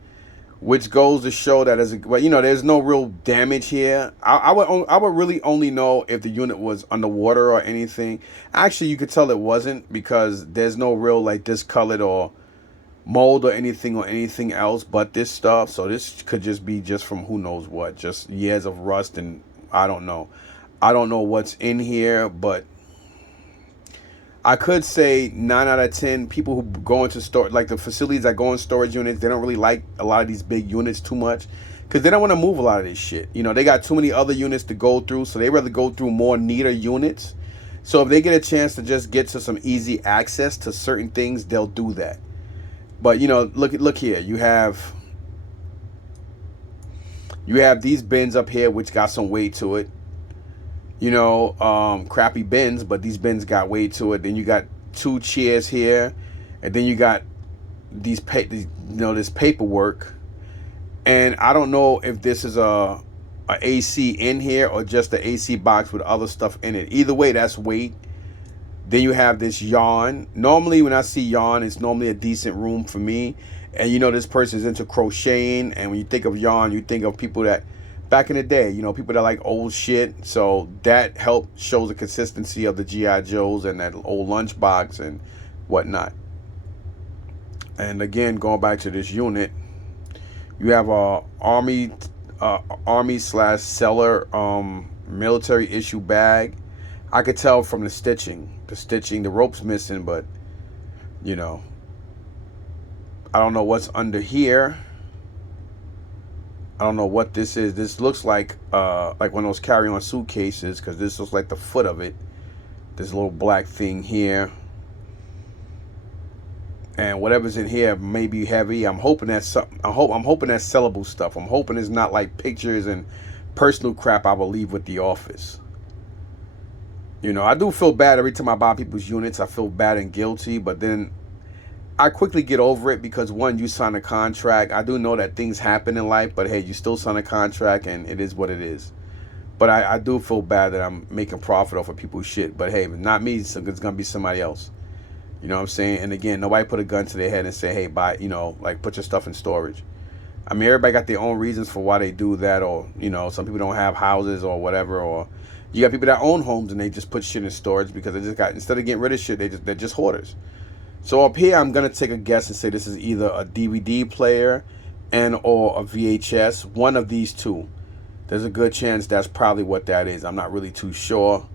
which goes to show that there's no real damage here. I would really only know if the unit was underwater or anything. Actually, you could tell it wasn't, because there's no real like discolored or mold or anything else but this stuff. So this could just be just from who knows what, just years of rust, and I don't know what's in here. But I could say 9 out of 10 people who go into store, like the facilities that go in storage units, they don't really like a lot of these big units too much, because they don't want to move a lot of this shit. They got too many other units to go through, so they rather go through more neater units. So if they get a chance to just get to some easy access to certain things, they'll do that. But look here. You have these bins up here which got some weight to it. Crappy bins, but these bins got weight to it. Then you got 2 chairs here, and then you got this paperwork. And I don't know if this is a AC in here or just the AC box with other stuff in it. Either way, that's weight. Then you have this yarn. Normally, when I see yarn, it's normally a decent room for me. And this person's into crocheting. And when you think of yarn, you think of people that, back in the day, people that like old shit. So that shows the consistency of the G.I. Joes and that old lunchbox and whatnot. And again, going back to this unit, you have a army/cellar military issue bag. I could tell from the stitching. The rope's missing, but I don't know what's under here. I don't know what this is. This looks like one of those carry-on suitcases, because this looks like the foot of it. This little black thing here. And whatever's in here may be heavy. I'm hoping that's something. I'm hoping that's sellable stuff. I'm hoping it's not like pictures and personal crap I will leave with the office. I do feel bad every time I buy people's units. I feel bad and guilty, but then I quickly get over it, because one, you sign a contract. I do know that things happen in life, but hey, you still sign a contract, and it is what it is. But I do feel bad that I'm making profit off of people's shit. But hey, not me. It's gonna be somebody else. You know what I'm saying? And again, nobody put a gun to their head and say, hey, buy, put your stuff in storage. I mean, everybody got their own reasons for why they do that, or some people don't have houses or whatever, or you got people that own homes and they just put shit in storage because instead of getting rid of shit, they're just hoarders. So up here, I'm gonna take a guess and say this is either a DVD player or a VHS. One of these two. There's a good chance that's probably what that is. I'm not really too sure.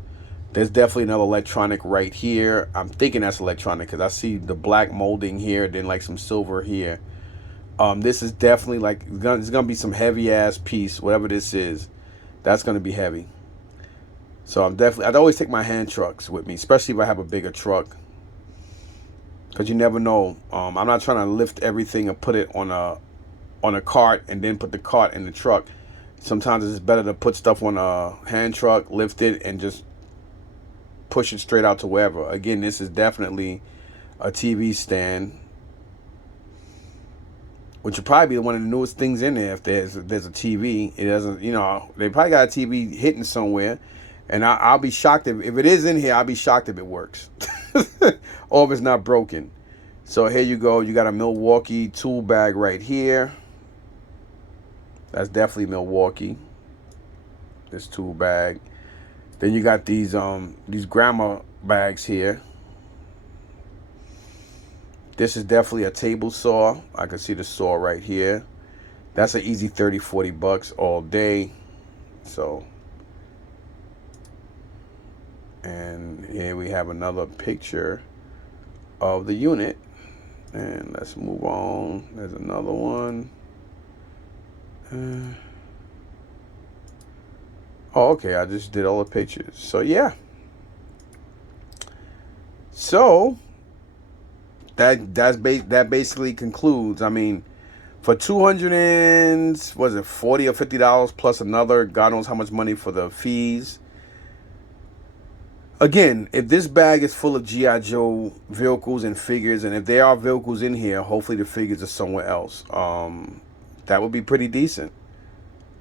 There's definitely another electronic right here. I'm thinking that's electronic because I see the black molding here, then like some silver here. This is definitely it's gonna be some heavy ass piece, whatever this is. That's gonna be heavy. So I'd always take my hand trucks with me, especially if I have a bigger truck, because you never know. I'm not trying to lift everything and put it on a cart and then put the cart in the truck. Sometimes it's better to put stuff on a hand truck, lift it, and just push it straight out to wherever. Again, this is definitely a TV stand, which would probably be one of the newest things in there. If there's a TV, it doesn't. They probably got a TV hidden somewhere. And I'll be shocked if it is in here. I'll be shocked if it works or if it's not broken. So here you go. You got a Milwaukee tool bag right here. That's definitely Milwaukee. This tool bag. Then you got these grandma bags here. This is definitely a table saw. I can see the saw right here. That's an easy $30-40 all day. So. And here we have another picture of the unit. And let's move on. There's another one. Oh, okay. I just did all the pictures. So, yeah. So, that basically concludes. I mean, for $200 and, was it $40 or $50 plus another, God knows how much money for the fees. Again, if this bag is full of GI Joe vehicles and figures, and if there are vehicles in here, hopefully the figures are somewhere else. That would be pretty decent.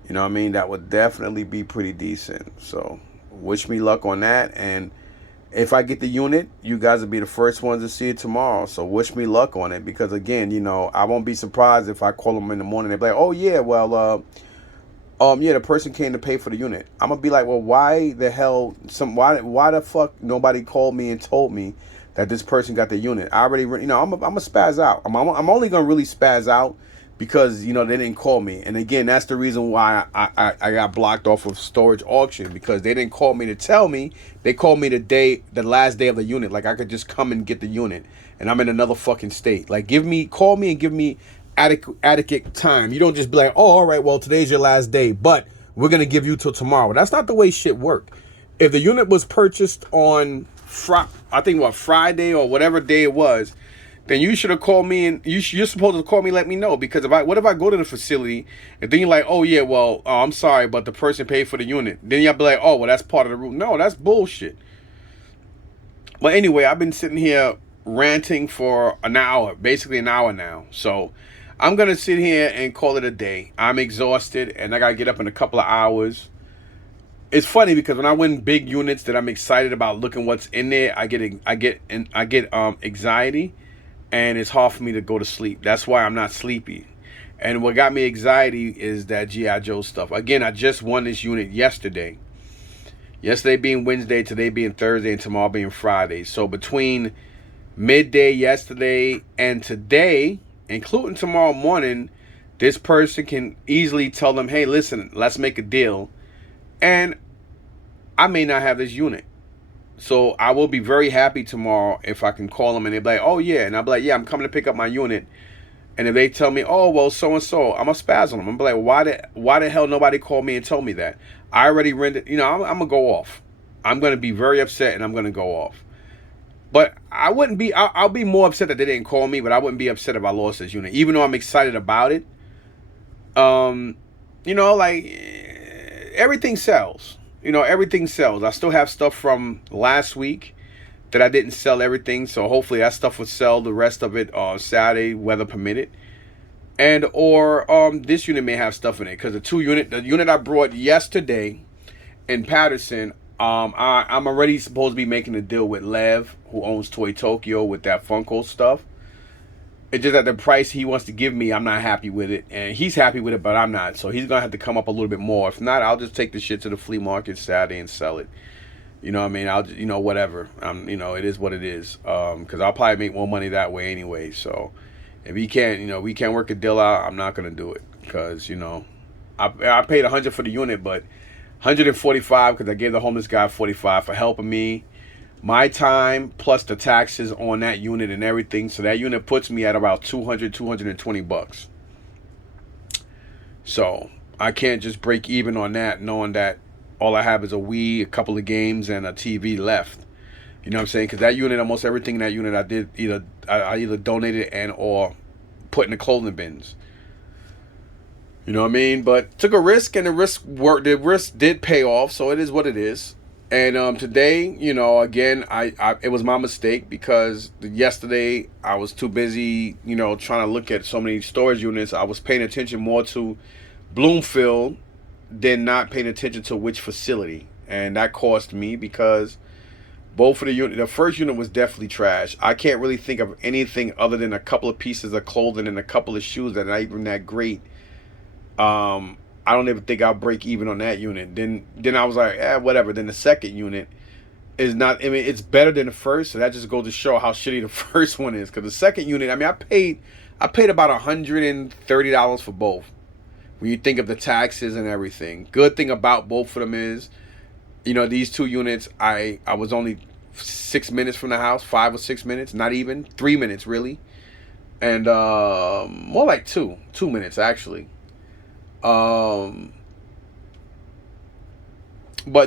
You know what I mean? That would definitely be pretty decent. So wish me luck on that. And if I get the unit, you guys will be the first ones to see it tomorrow. So wish me luck on it, because again, you know, I won't be surprised if I call them in the morning. They're like, "Oh yeah, well, yeah, the person came to pay for the unit." I'm gonna be like, "Well, why the hell? Why the fuck nobody called me and told me that this person got the unit? I already, you know, I'm a spaz out. I'm only gonna really spaz out because, you know, they didn't call me. And again, that's the reason why I got blocked off of storage auction, because they didn't call me to tell me. They called me the last day of the unit. Like I could just come and get the unit, and I'm in another fucking state. Like call me and give me adequate time. You don't just be like, "Oh, all right, well, today's your last day, but we're gonna give you till tomorrow." That's not the way shit work. If the unit was purchased on Friday or whatever day it was, then you should have called me, and you're supposed to call me, let me know. Because what if I go to the facility and then you're like, "Oh yeah, well, I'm sorry, but the person paid for the unit." Then you'll be like, "Oh, well, that's part of the rule." No, that's bullshit. But anyway, I've been sitting here ranting for an hour, basically an hour now. So I'm gonna sit here and call it a day. I'm exhausted, and I gotta get up in a couple of hours. It's funny because when I win big units that I'm excited about looking what's in there, I get anxiety, and it's hard for me to go to sleep. That's why I'm not sleepy. And what got me anxiety is that GI Joe stuff. Again, I just won this unit yesterday. Yesterday being Wednesday, today being Thursday, and tomorrow being Friday. So between midday yesterday and today, including tomorrow morning, this person can easily tell them, "Hey, listen, let's make a deal." And I may not have this unit. So I will be very happy tomorrow if I can call them and they'll be like, "Oh yeah," and I'll be like, "Yeah, I'm coming to pick up my unit." And if they tell me, "Oh well, so and so," I'm gonna spaz on them. I'm gonna be like, why the hell nobody called me and told me that? I already rented. You know, I'm gonna go off. I'm gonna be very upset, and I'm gonna go off. But I wouldn't be. I'll be more upset that they didn't call me. But I wouldn't be upset if I lost this unit, even though I'm excited about it. Um, you know, like everything sells. You know, everything sells. I still have stuff from last week that I didn't sell everything, so hopefully that stuff would sell the rest of it Saturday, weather permitted. And or this unit may have stuff in it, because the unit I brought yesterday in Patterson, I'm already supposed to be making a deal with Lev, who owns Toy Tokyo, with that Funko stuff. It's just that the price he wants to give me, I'm not happy with it, and he's happy with it, but I'm not. So he's gonna have to come up a little bit more. If not, I'll just take the shit to the flea market Saturday and sell it. You know what I mean? I'll, you know, whatever. You know, it is what it is. Because I'll probably make more money that way anyway. So if he can't, you know, we can't work a deal out, I'm not gonna do it. Because, you know, I paid 100 for the unit, but 145 because I gave the homeless guy 45 for helping me. My time plus the taxes on that unit and everything. So that unit puts me at about 220 bucks. So I can't just break even on that, knowing that all I have is a Wii, a couple of games, and a TV left. You know what I'm saying? Because that unit, almost everything in that unit, I either donated and or put in the clothing bins. You know what I mean? But took a risk, and the risk worked. The risk did pay off, so it is what it is. And today, you know, again, it was my mistake, because yesterday I was too busy, you know, trying to look at so many storage units. I was paying attention more to Bloomfield than not paying attention to which facility, and that cost me, because both of the first unit was definitely trash. I can't really think of anything other than a couple of pieces of clothing and a couple of shoes that are not even that great. I don't even think I'll break even on that unit. Then I was like, whatever. Then the second unit is not. I mean, it's better than the first, so that just goes to show how shitty the first one is. Because the second unit, I mean, I paid about $130 for both. When you think of the taxes and everything. Good thing about both of them is, you know, these two units, I was only 6 minutes from the house, 5 or 6 minutes, not even 3 minutes really, and more like 2 minutes actually. But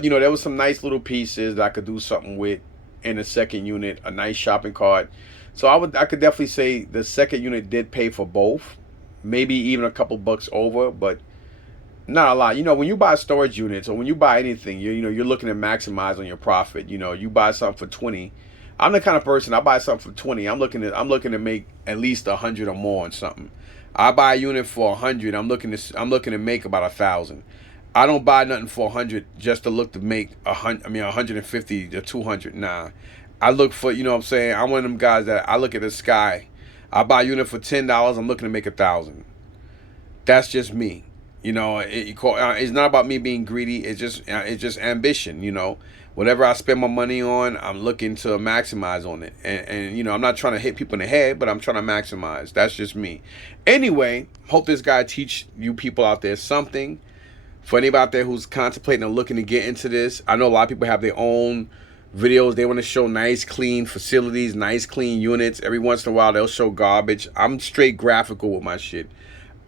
you know, there was some nice little pieces that I could do something with in the second unit, a nice shopping cart. So I could definitely say the second unit did pay for both, maybe even a couple bucks over. But Not a lot. You know, when you buy storage units or when you buy anything, you're looking to maximize on your profit. You know, you buy something for 20. I'm the kind of person, I buy something for 20. I'm looking to make at least 100 or more on something. I buy a unit for 100. I'm looking to make about 1,000. I don't buy nothing for 100 just to look to make 100. I mean 150 to 200. Nah, I look for, you know what I'm saying. I'm one of them guys that I look at the sky. I buy a unit for $10. I'm looking to make 1,000. That's just me. You know, it's not about me being greedy. It's just ambition. You know, whatever I spend my money on, I'm looking to maximize on it. And you know, I'm not trying to hit people in the head, but I'm trying to maximize. That's just me. Anyway, hope this guy teach you people out there something. For anybody out there who's contemplating and looking to get into this, I know a lot of people have their own videos. They want to show nice, clean facilities, nice, clean units. Every once in a while, they'll show garbage. I'm straight graphical with my shit.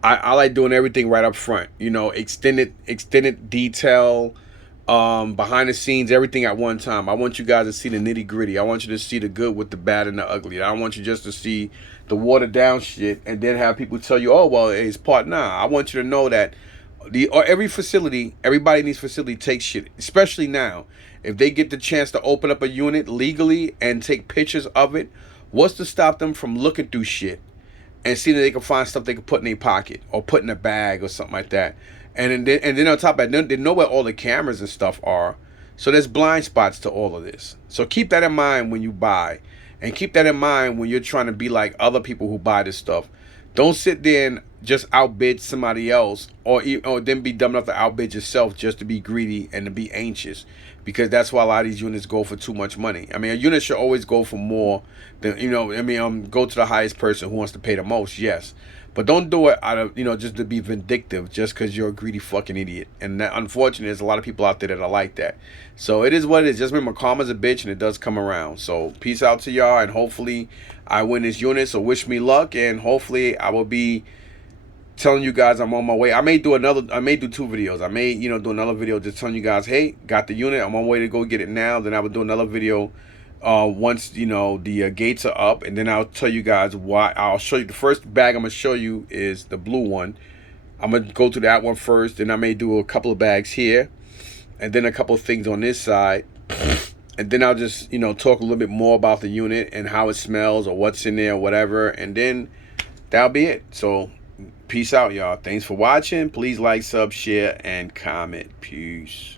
I like doing everything right up front. You know, extended detail, behind the scenes, everything at one time. I want you guys to see the nitty gritty. I want you to see the good with the bad and the ugly. I don't want you just to see the watered down shit and then have people tell you, oh well, it's part. Nah, I want you to know that everybody in these facility takes shit, especially now. If they get the chance to open up a unit legally and take pictures of it, what's to stop them from looking through shit and see that they can find stuff they can put in their pocket or put in a bag or something like that? And then on top of that, they know where all the cameras and stuff are. So there's blind spots to all of this. So keep that in mind when you buy, and keep that in mind when you're trying to be like other people who buy this stuff. Don't sit there and just outbid somebody else, or then be dumb enough to outbid yourself just to be greedy and to be anxious, because that's why a lot of these units go for too much money. I mean, a unit should always go for more than, go to the highest person who wants to pay the most, yes. But don't do it out of, just to be vindictive, just because you're a greedy fucking idiot. And that, unfortunately, there's a lot of people out there that are like that. So it is what it is. Just remember, karma's a bitch, and it does come around. So peace out to y'all, and hopefully I win this unit. So wish me luck, and hopefully I will be telling you guys I'm on my way. I may do two videos. I may, do another video just telling you guys, hey, got the unit, I'm on my way to go get it now. Then I will do another video once the gates are up, and then I'll tell you guys why. I'll show you the first bag I'm gonna show you is the blue one. I'm gonna go to that one first, then I may do a couple of bags here, and then a couple of things on this side, and then I'll just talk a little bit more about the unit and how it smells or what's in there or whatever, and then that'll be it. So peace out, y'all. Thanks for watching. Please like, sub, share, and comment. Peace.